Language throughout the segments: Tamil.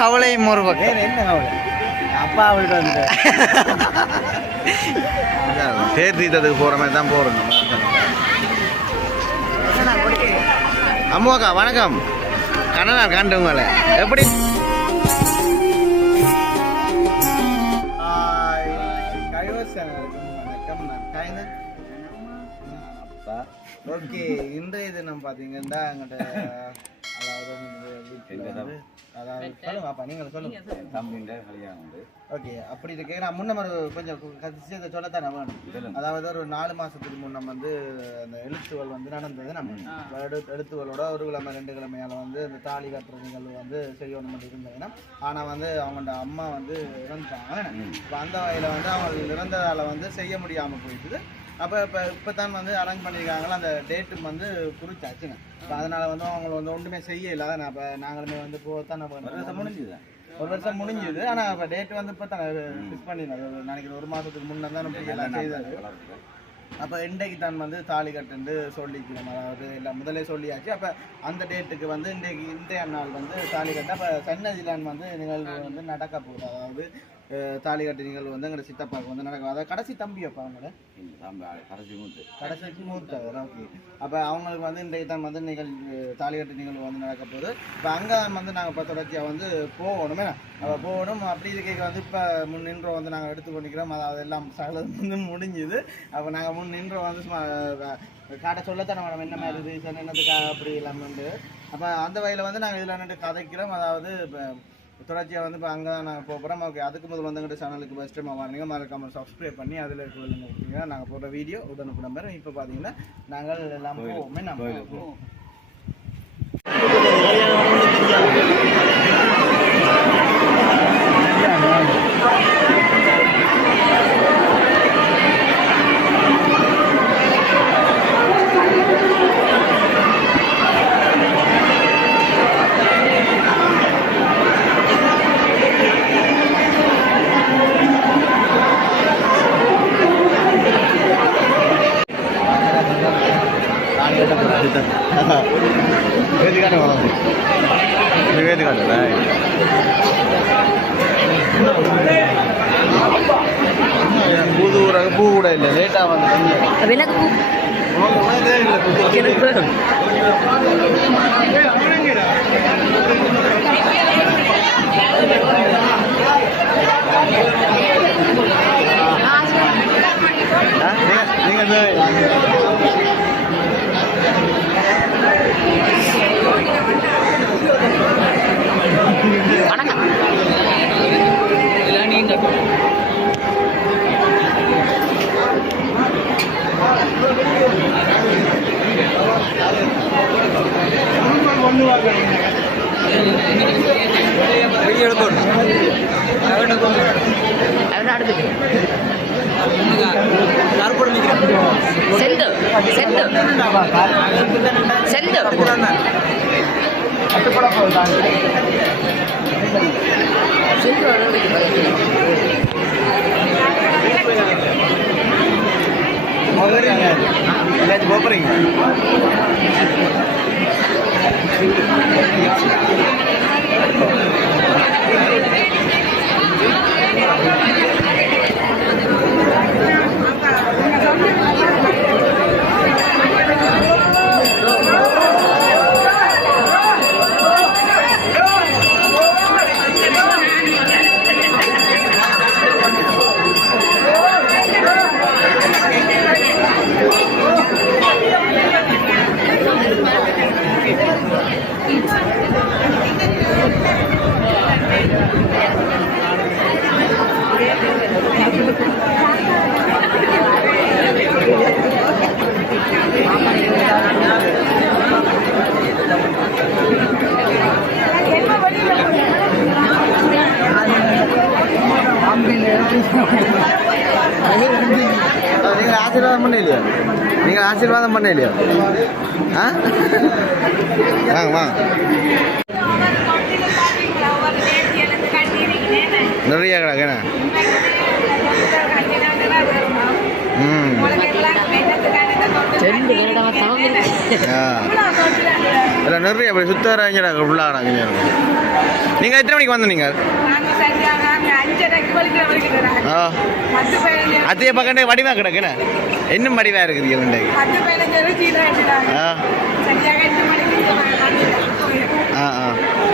கவலையும் ஒரு பக்கம் என்ன கவலை? அப்பா அவள்கிட்ட வந்து. தேர் தீர்த்தத்துக்கு போகிற மாதிரி தான் போகிறோம் அம்மாக்கா வணக்கம். கண்ணனா காண்டு உங்களை. எப்படி? வணக்கம் நான் அப்பா ஓகே இன்றைய தினம் பார்த்தீங்கன்னா எங்கிட்ட அதாவது அதாவது சொல்லுங்க நீங்கள் சொல்லுங்க. தம்பின்ற கல்யாணம் உண்டு ஓகே அப்படி இருக்கு. நான் முன்ன ஒரு கொஞ்சம் விஷயத்தை சொல்லத்தான் வேணும். அதாவது ஒரு நாலு மாசத்துக்கு முன்ன வந்து அந்த எழுத்துவல் வந்து நடந்தது நம்ம. எழுத்து எழுத்துவலோட ஒரு கிழமை ரெண்டு கிழமையால வந்து இந்த தாலி கட்டுற நிகழ்வு வந்து செய்யணும் இருந்ததுன்னா ஆனா வந்து அவங்களோட அம்மா வந்து இறந்துட்டாங்க. இப்போ அந்த வகையில வந்து அவங்க இறந்ததால வந்து செய்ய முடியாம போயிட்டுது. அப்போ இப்போ இப்போ தான் வந்து அரேஞ்ச் பண்ணியிருக்காங்களா அந்த டேட்டு வந்து குறிச்சாச்சுங்க. இப்போ அதனால வந்து அவங்க வந்து ஒன்றுமே செய்யல. நான் இப்போ நாங்களுமே வந்து போகத்தான் நம்ம முடிஞ்சுதான் ஒரு வருஷம் முடிஞ்சுது. ஆனா இப்ப டேட் வந்து இப்ப தான் ஃபிக்ஸ் பண்ணிருந்தது நினைக்கிறேன் ஒரு மாசத்துக்கு முன்ன தான் நம்ம எல்லாம் செய்தது அப்ப இன்றைக்கு தான் வந்து தாலி கட்டுண்டு சொல்லிக்கிறோம். அதாவது எல்லாம் முதலே சொல்லியாச்சு. அப்ப அந்த டேட்டுக்கு வந்து இன்றைக்கு இன்றைய நாள் வந்து தாலி கட்ட அப்ப சன்னதிலான் வந்து நிகழ்வு வந்து நடக்க போகுது. அதாவது தாலி கட்டு நிகழ்வு வந்து எங்க சித்தப்பாவுக்கு வந்து நடக்கும் அதாவது கடைசி தம்பி அப்பா அவங்கள கடைசி மூத்து. கடைசிக்கு மூத்தவர் ஓகே அப்போ அவங்களுக்கு வந்து இன்றைய தான் வந்து நிகழ்வு தாலிகட்டு நிகழ்வு வந்து நடக்க போகுது. இப்போ அங்கே வந்து நாங்கள் இப்போ தொடர்ச்சியாக வந்து போகணுமே அப்போ போகணும் அப்படி இருக்கைக்கு வந்து இப்போ முன் நின்றோம் வந்து நாங்கள் எடுத்து கொண்டிருக்கிறோம் அதாவது எல்லாம் சகலம் வந்து முடிஞ்சுது. அப்போ நாங்கள் முன் நின்றோம் வந்து சும்மா காட்ட சொல்லத்தானே மேடம் என்ன மாதிரி ரீசன் என்னதுக்காக அப்படி வந்து. அப்போ அந்த வகையில் வந்து நாங்கள் இதில் நின்று கதைக்கிறோம். அதாவது இப்போ தொடர்ச்சியாக வந்து இப்போ அங்கே தான் நாங்கள் போகிறோம் ஓகே அதுக்கு முதல் வந்து எங்கள் சேனலுக்கு ஃபஸ்ட் டைம் வரீங்க மறக்காம சப்ஸ்கிரைப் பண்ணி அதில் இருக்கிற நாங்கள் போடுற வீடியோ உடனுக்குடன் இப்போ பார்த்தீங்கன்னா நாங்கள் எல்லாம் போவோமே நம்ம போவோம் வேதிக்கான வளம் வேதிக்கான புது ஊராக பூ கூட இல்லை லேட்டாக வந்து எனக்கு நீங்கள் Gracias. செந்து எல்லாச்சும் போகிறீங்க நீங்கள் ஆசீர்வாதம் பண்ண இல்லையா நீங்கள் ஆசீர்வாதம் பண்ண இல்லையா ஆ? வாங்க வாங்க. நிறைய கிடக்குண்ணே ம். இல்லை நிறைய போய் சுத்தராங்க உள்ளாடாங்க நீங்கள் எத்தனை மணிக்கு வந்த அத்தையை பக்கண்டே வடிவா கிடக்குண்ணே இன்னும் வடிவா இருக்குது இவன்டேக்கு ஆ. ஆ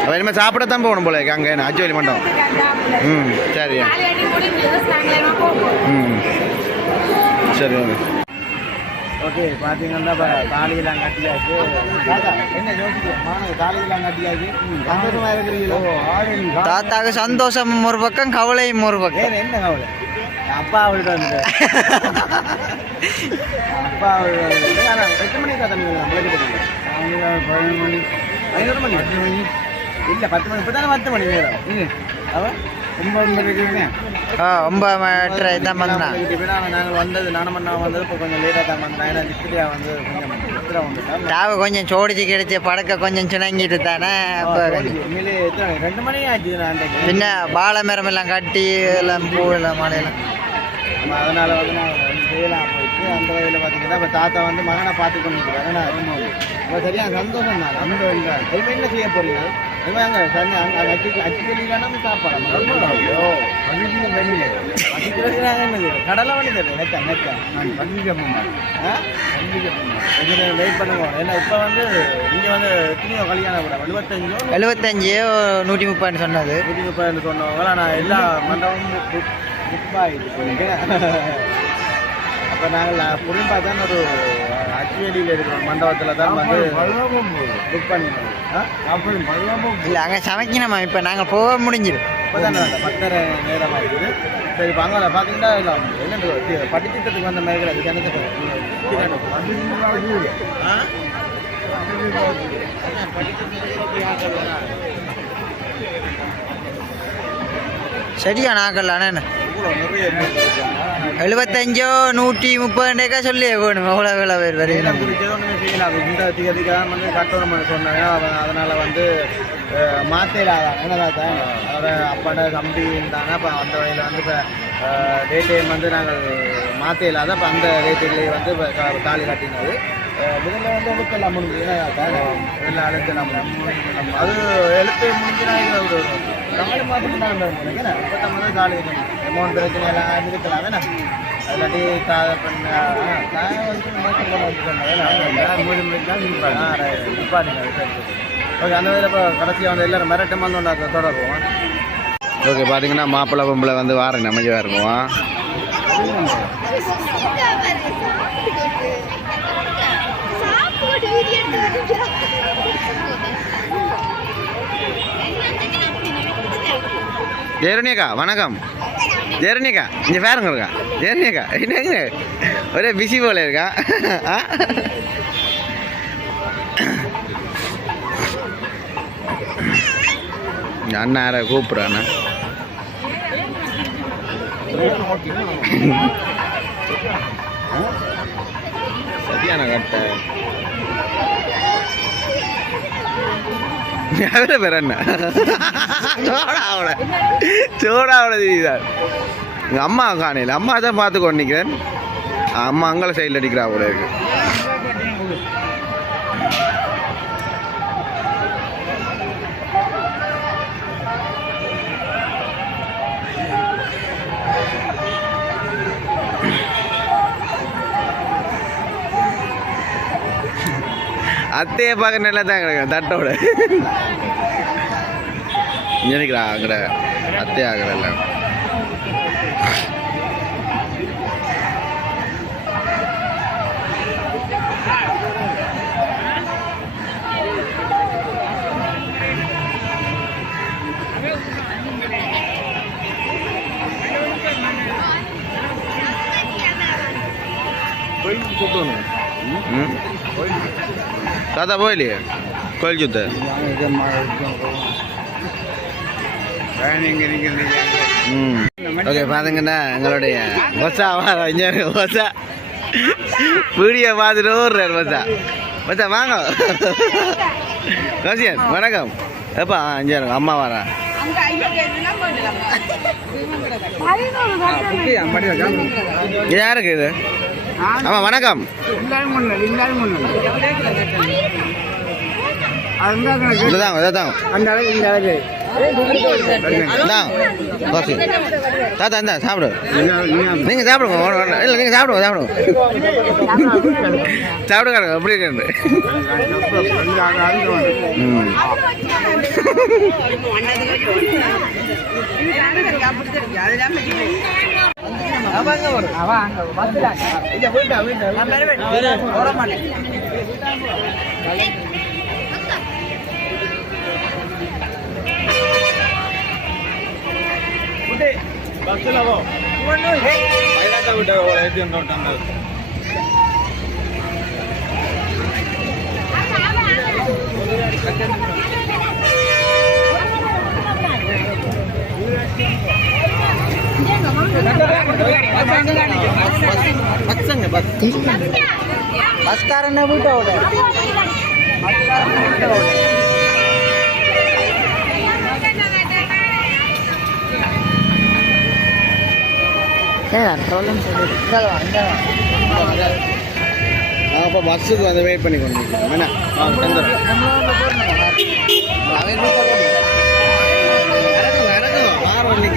அப்போ இனிமேல் சாப்பிடத்தான் போகணும் போல அங்கே அச்சுவலி மண்டபம். ம் சரியா. ம். சரி ஓகே ஓகே பார்த்தீங்கன்னா இப்போ தாலியெல்லாம் கட்டியாச்சு என்ன யோசிக்க மாணவ தாலியெல்லாம் கட்டியாச்சு சந்தோஷமா இருக்கிறீங்களோ? தாத்தாக்கு சந்தோஷம் ஒரு பக்கம் கவலையும் ஒரு பக்கம். என்ன கவலை? அப்பா அவள்கிட்ட வந்து அப்பா அவள் ஆனால் எட்டு மணிக்கு தான் தம்பி பதினொரு மணி. பதினோரு மணி? பத்து மணி. இல்லை பத்து மணி. இப்போ தானே பத்து மணி நேரம்? அவன் ஒன்பது மீட்டர் தான் வந்தான். நாங்கள் வந்தது நானும் பண்ணா வந்தது இப்போ கொஞ்சம் லேட்டாக தான் வந்தேன். ஏன்னா நித்திரியா வந்து கொஞ்சம் தாவு கொஞ்சம் சோடிச்சு கிடைச்சி படக்க கொஞ்சம் சுணங்கிட்டு தானே ரெண்டு மணி ஆச்சு பின்ன வாழை மரம் எல்லாம் கட்டி எல்லாம் பூ எல்லாம் மாலையெல்லாம் அதனால வந்து நான் செய்யலாம் போயிட்டு அந்த வகையில் பார்த்தீங்கன்னா இப்போ தாத்தா வந்து மகனை பார்த்து கொண்டிருக்கிறாங்க இப்போ சரியா சந்தோஷம் தான் அந்த இல்லை இப்போ என்ன செய்ய போறீங்க இப்போ அங்கே சனி அங்கே அச்சு அச்சு வெளியிலான சாப்பாடு ஐயோ அடிக்கிறது நாங்கள் என்னது கடலை பண்ணி தரேன் நெச்சா நெச்சா ஆ வெயிட் பண்ணுங்க ஏன்னா இப்போ வந்து இங்கே வந்து எத்தனையோ கல்யாணம் கூட எழுபத்தஞ்சோ எழுபத்தஞ்சு நூற்றி முப்பதுன்னு சொன்னது நூற்றி முப்பது சொன்னவங்கள நான் எல்லா மண்டபமும் புக் ஆகிட்டு அப்போ நாங்கள் புரிம்பா தான் ஒரு அச்சுவேலியில் இருக்கிற மண்டபத்தில் தான் வந்து புக் பண்ணிருந்தோம் இல்லை அங்கே சமைக்கணுமா? இப்போ நாங்கள் போக முடிஞ்சிடும். இப்போ தான் பத்தரை நேரமாக இருக்குது. சரி இப்போ அங்கே பார்த்தீங்கன்னா என்ன படித்திட்டத்துக்கு வந்த மாதிரி அது கணக்கு சரியா நாங்கள் எழுபத்தஞ்சோ நூற்றி முப்பதுண்டேக்கா சொல்லி வேணும் எவ்வளோ எவ்வளோ பேர் வரையும் குடிச்சது ஒன்றுமே செய்யல. அது இந்த திகதிக்கு தான் வந்து கட்டணம் சொன்னாங்க. அதனால வந்து மாத்தையில் என்னதான் தான் அவரை அப்பாட தம்பி இருந்தாங்க. அப்போ அந்த வகையில் வந்து இப்போ டேட் டைம் வந்து நாங்கள் மாற்ற இல்லாத அப்போ அந்த டேட்டிலேயே வந்து இப்போ தாலி கட்டினது. முதல்ல வந்து எழுத்தெல்லாம் முடிஞ்சு எல்லாம் எழுத்தெல்லாம் முடிஞ்சு. அது எழுத்து முடிஞ்சுனா இது ஒரு நாலு மாதத்துக்கு தான் நினைக்கிறேன் இப்போ வந்து தாலி அமௌண்ட் பிரச்சனை எல்லாம் இருக்கலாம் வேணா இல்லாட்டி கா- பண்ண நிப்பாட்டுங்க ஓகே அந்த வகையில் இப்போ கடைசியாக வந்து எல்லாரும் மிரட்டும் வந்து ஒன்று தொடருவோம். ஓகே பார்த்தீங்கன்னா மாப்பிள்ளை பொம்பளை வந்து வாரேன் அமைதியாக இருக்குவோம் ஜெயரணியக்கா வணக்கம். ஜெரணிக்கா இங்கே பாருங்க இருக்கா ஜெரணிக்கா என்னங்க? ஒரே பிஸி போல இருக்கா? அண்ணா யார கூப்பிட்றாண்ணா சரியான கட்ட. யாரோட பேர் என்ன சோடாவோட சோடாவோட தெரியுதார் எங்கள் அம்மா காணையில். அம்மா தான் பார்த்து கொண்டிக்கிறேன் அம்மா அங்கே சைடில் அடிக்கிறா கூட இருக்குது அத்தையை பார்க்க நல்லா தான் கிடக்கும் தட்டோட நினைக்கிறா அங்கட அத்தை தாத்தா போயிலையே கோயில் சுத்த ம் ஓகே பாருங்கண்ணா எங்களுடைய ஒசா வா இங்கே ஒசா வீடியோ பார்த்துட்டு ஓடுறாரு ஒசா ஒசா வாங்க கசியன் வணக்கம் எப்பா இங்கே அம்மா வரா அங்க ஐயோ யாருக்கு இது ஆமாம் வணக்கம். இந்தாங்க காஃபி தாத்தா இந்தா சாப்பிடு. நீங்கள் சாப்பிடுங்க. இல்லை நீங்கள் சாப்பிடுங்க சாப்பிடுங்க. சாப்பிடுங்க இருக்கு ம் బస్సులో బయట ఉంటారు అయితే ఉంటారు Thank you. பஸ்காரனை வீட்டை விட ப்ராப்ளம் சொல்லு பஸ்ஸுக்கு வந்து வெயிட் பண்ணி கொண்டு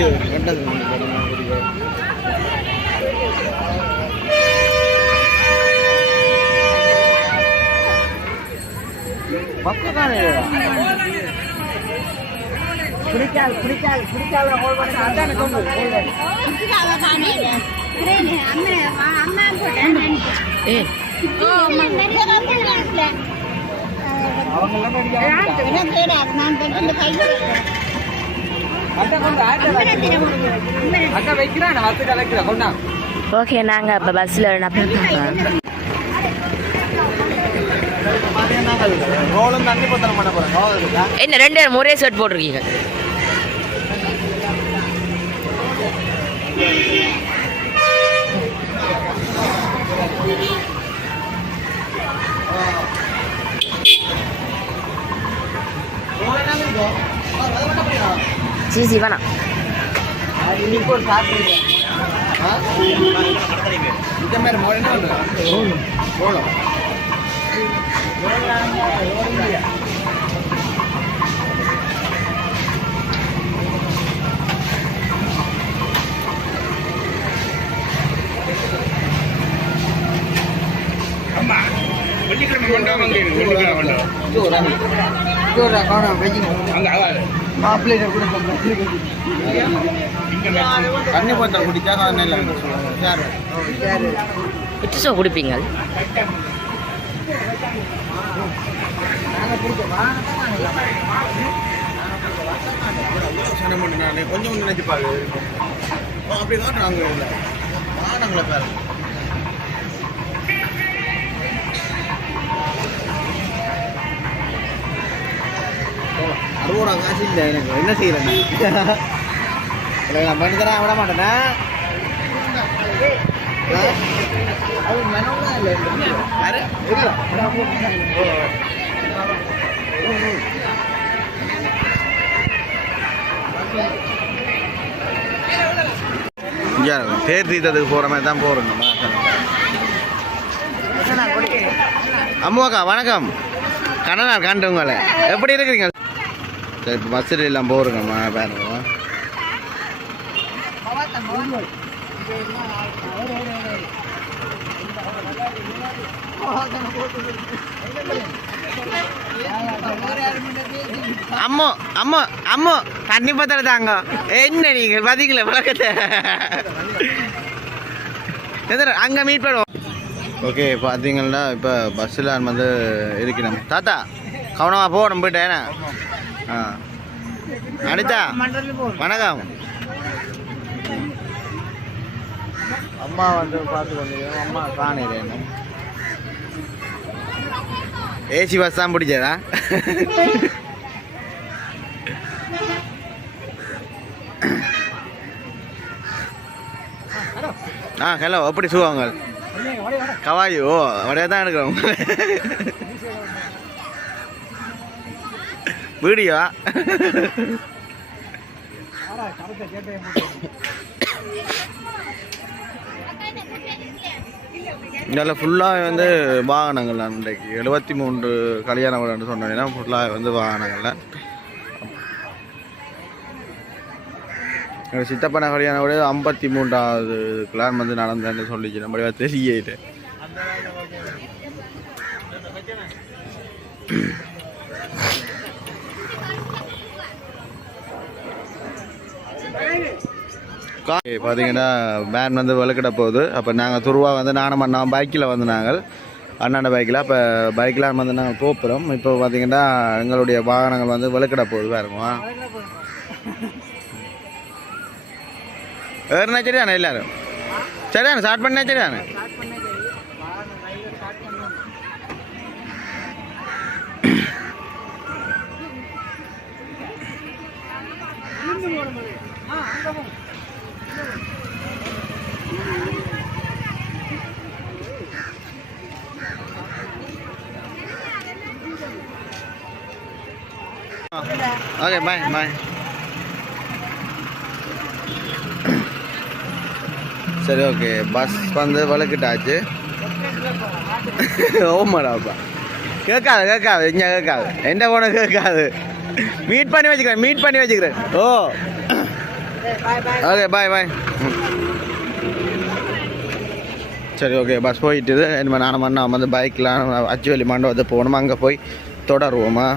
வாங்க தந்துடுறோம் இறக்குங்க இறக்குங்க ஆறு மணிக்கு கட்டது பக்கம் தானே பிடிக்காது பிடிக்காது பிடிக்காத ஹோல் பண்ணி அதானே கொண்டு ஏ. அக்கா வைக்கிறான் வசதி வைக்கிறா கொண்டா ஓகே நாங்கள் அப்போ பஸ்ஸில் என்ன ரெண்டு ஒரே ஷர்ட் போட்டிருக்கீங்க. ரெண்டு பேரும் ஒரே ஷர்ட் போட்டிருக்கீங்க சி சி வேணாம் இந்த மொழி ரோலம் தண்ணி பத்திரம் குடிச்சா நான் இல்லை சார். எட்டு குடிப்பீங்க கொஞ்சம் நினைச்சு பாரு அப்படி காட்டுறாங்க இல்லை. வானங்களை பாரு அறுபது காசு இல்லை எனக்கு என்ன செய்யறேன் நான் பண்ணி தரேன் விட மாட்டேனே. தேர் தீர்த்தத்துக்கு போகிற மாதிரி தான் போகிறோம் அம்மாக்கா வணக்கம். கண்ணனார் காண்டு உங்களை எப்படி இருக்கிறீங்க? சரி இப்போ பஸ்ஸில் எல்லாம் போகிறோங்கம்மா பாருங்க அம்மா அம்மா அம்மா தண்ணி பத்திர தாங்க. என்ன நீங்கள் பார்த்தீங்களா பழக்கத்தை எதிர அங்கே மீட் பண்ணுவோம். ஓகே பார்த்தீங்கன்னா இப்போ பஸ்ஸில் வந்து இருக்கிறோம். தாத்தா கவனமாக போகணும் போயிட்டேன் அனிதா வணக்கம். அம்மா வந்து பார்த்து கொண்டு அம்மா காணையில் ஏசி பஸ் தான் பிடிச்சதா? ஆ ஹலோ எப்படி சுவாங்க கவாயு ஓ அப்படியே தான் எடுக்கிறோம் வீடியோ. இதில் ஃபுல்லாக வந்து வாகனங்கள் அன்றைக்கு எழுபத்தி மூன்று கல்யாண விழான்னு சொன்னீங்கன்னா ஃபுல்லாக வந்து வாகனங்கள்ல எங்கள் சித்தப்பன கல்யாணம் விட ஐம்பத்தி மூன்றாவது பிளான் வந்து நடந்தேன்னு சொல்லிச்சு நம்ம தெரியட்டு பார்த்தீங்கன்னா வேன் வந்து விளக்கிட போகுது. அப்போ நாங்கள் துருவா வந்து நானும் அண்ணா பைக்கில் வந்து நாங்கள் அண்ணாண்ட பைக்கில் அப்போ பைக்கில் வந்து நாங்கள் போப்புறோம் இப்போ பார்த்தீங்கன்னா எங்களுடைய வாகனங்கள் வந்து விளக்கிட போகுது. பாருங்க ஏறினா சரியாண்ணே எல்லாரும்? சரியான? ஸ்டார்ட் பண்ணா சரியாண்ணே ஓகே பாய் பாய் சரி ஓகே பஸ் வந்து விளக்கிட்டாச்சு ஓமாடாப்பா கேட்காது கேட்காது இங்கே கேட்காது. எந்த போன கேட்காது. மீட் பண்ணி வச்சுக்கிறேன் மீட் பண்ணி வச்சுக்கிறேன். ஓ. ஓகே பாய் பாய் சரி ஓகே பஸ் போயிட்டுது. இனிமேல் நானும் மண்ணா வந்து பைக்கில் அச்சுவலி மண்டபத்தை போகணுமா. அங்கே போய் தொடருவோமா?